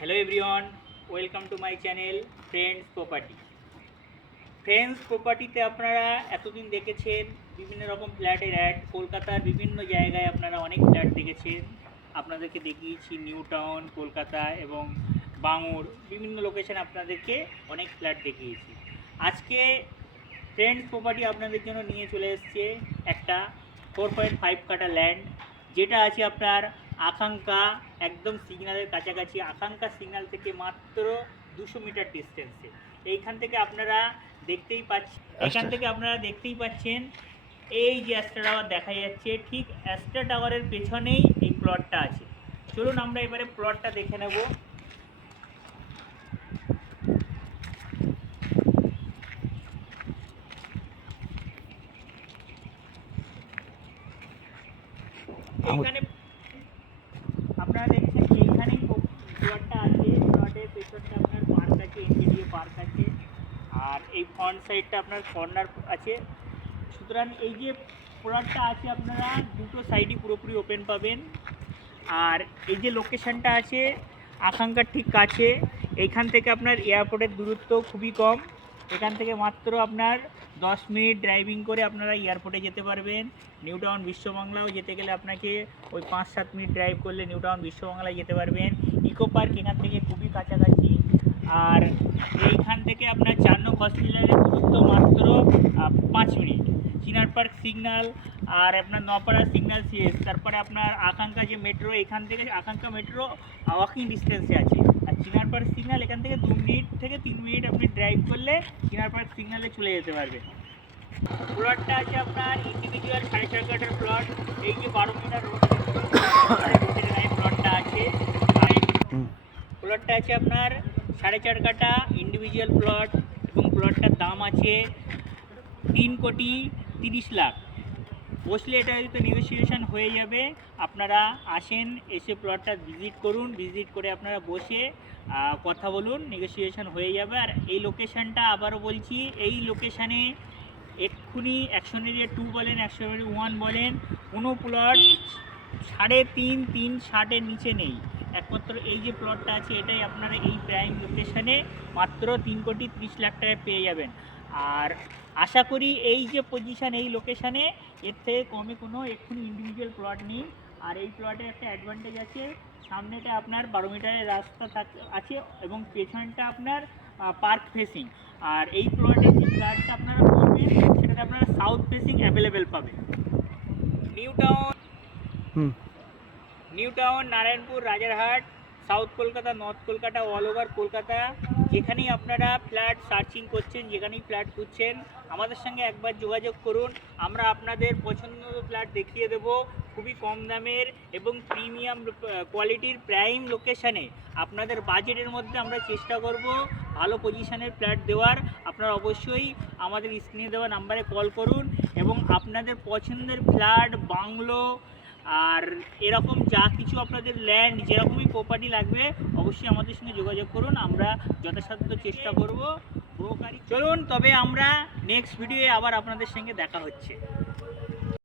Hello everyone, welcome to my channel friends property. Friends প্রপার্টিতে আপনারা এতদিন দেখেছেন বিভিন্ন রকম ফ্ল্যাটের অ্যাড। কলকাতার বিভিন্ন জায়গায় আপনারা অনেক ফ্ল্যাট দেখেছেন। আপনাদেরকে দেখিয়েছি নিউ টাউন, কলকাতা এবং বাঙুর, বিভিন্ন লোকেশানে আপনাদেরকে অনেক ফ্ল্যাট দেখিয়েছি। আজকে ফ্রেন্ডস প্রপার্টি আপনাদের জন্য নিয়ে চলে এসছে একটা 4.5 কাঠা ল্যান্ড, যেটা আছে আপনার আকাঙ্ক্ষা, একদম সিগন্যালের কাছাকাছি। আকাঙ্ক্ষা সিগন্যাল থেকে মাত্র 200 মিটার ডিস্টেন্সে। এখান থেকে আপনারা দেখতেই পাচ্ছেন এই যে অ্যাস্ট্রা টাওয়ার দেখা যাচ্ছে, ঠিক অ্যাস্ট্রা টাওয়ারের পেছনেই এই প্লটটা আছে। চলুন আমরা এবারে প্লটটা দেখে নেব। এইখানে আপনারা দেখছেন এইখানেই প্লটটা আছে। প্লটের পেছনটা আপনার পার্ক আছে, এনজিডিএ পার্ক আছে, আর এই ফ্রন্ট সাইডটা আপনার কর্নার আছে। সুতরাং এই যে প্লটটা আছে আপনারা দুটো সাইডই পুরোপুরি ওপেন পাবেন। আর এই যে লোকেশানটা আছে আকাঙ্ক্ষার ঠিক কাছে, এইখান থেকে আপনার এয়ারপোর্টের দূরত্ব খুবই কম। এখান থেকে মাত্র আপনার 10 মিনিট ড্রাইভিং করে আপনারা এয়ারপোর্টে যেতে পারবেন। নিউ টাউন বিশ্ববাংলাও যেতে গেলে আপনাকে ওই 5-7 মিনিট ড্রাইভ করলে নিউ টাউন বিশ্ববাংলায় যেতে পারবেন। ইকো পার্ক এখান থেকে খুবই কাছাকাছি। আর এইখান থেকে আপনার 4 নং হসপিটালের দূরত্ব মাত্র 5 মিনিট। চিনার পার্ক সিগন্যাল আর আপনার নপাড়া সিগন্যাল সিএস, তারপরে আপনার আকাঙ্ক্ষা যে মেট্রো, এখান থেকে আকাঙ্ক্ষা মেট্রো ওয়াকিং ডিস্টেন্সে আছে। আর চিনার পার্ক সিগন্যাল এখান থেকে 2 মিনিট থেকে 3 মিনিট আপনি ড্রাইভ করলে চিনার পার্ক সিগন্যালে চলে যেতে পারবেন। প্লটটা আছে আপনার ইন্ডিভিজুয়াল 4.5 কাঠার প্লট। এই যে 12 মিটার প্লটটা আছে, প্লটটা আছে আপনার 4.5 কাঠা ইন্ডিভিজুয়াল প্লট, এবং প্লটটার দাম আছে 3,30,00,000। বসলে এটা হয়তো নেগোসিয়েশন হয়ে যাবে। আপনারা আসেন, এসে প্লটটা ভিজিট করুন, ভিজিট করে আপনারা বসে কথা বলুন, নেগোসিয়েশন হয়ে যাবে। আর এই লোকেশানটা আবারও বলছি, এই লোকেশানে এক্ষুনি অ্যাকশন এরিয়া 2 বলেন, অ্যাকশন এরিয়া 1 বলেন, কোনো প্লট 3.5-3.60-এর নিচে নেই। একমাত্র এই যে প্লটটা আছে এটাই আপনারা এই প্রাইম লোকেশানে মাত্র 3,30,00,000 টাকায় পেয়ে যাবেন। আর আশা করি এই যে পজিশান, এই লোকেশানে এর থেকে কমে কোনো এক্ষুনি ইন্ডিভিজুয়াল প্লট নেই। আর এই প্লটের একটা অ্যাডভান্টেজ আছে, সামনেটা আপনার 12 মিটারের রাস্তা আছে এবং পেছনটা আপনার পার্ক ফেসিং। আর এই প্লটের যে ফ্ল্যাটটা আপনারা করবেন সেটাতে আপনারা সাউথ ফেসিং অ্যাভেলেবেল পাবেন। New town, Narayanpur, Rajarhat, south Kolkata, north Kolkata, all over Kolkata, যেখানেই আপনারা ফ্ল্যাট সার্চিং করছেন, যেখানেই ফ্ল্যাট খুঁজছেন, আমাদের সঙ্গে একবার যোগাযোগ করুন। আমরা আপনাদের পছন্দের ফ্ল্যাট দেখিয়ে দেব খুবই কম দামের এবং প্রিমিয়াম কোয়ালিটির প্রাইম লোকেশানে। আপনাদের বাজেটের মধ্যে আমরা চেষ্টা করব ভালো পজিশনের ফ্ল্যাট দেওয়ার। আপনারা অবশ্যই আমাদের স্ক্রিনে দেওয়া নাম্বারে কল করুন এবং আপনাদের পছন্দের ফ্ল্যাট, বাংলো আর এরকম যা কিছু আপনাদের ল্যান্ড, যেরকমই প্রপার্টি লাগবে অবশ্যই আমাদের সঙ্গে যোগাযোগ করুন। আমরা যথাসাধ্য চেষ্টা করব ব্রোকারি। চলুন তবে আমরা নেক্সট ভিডিওয়ে আবার আপনাদের সঙ্গে দেখা হচ্ছে।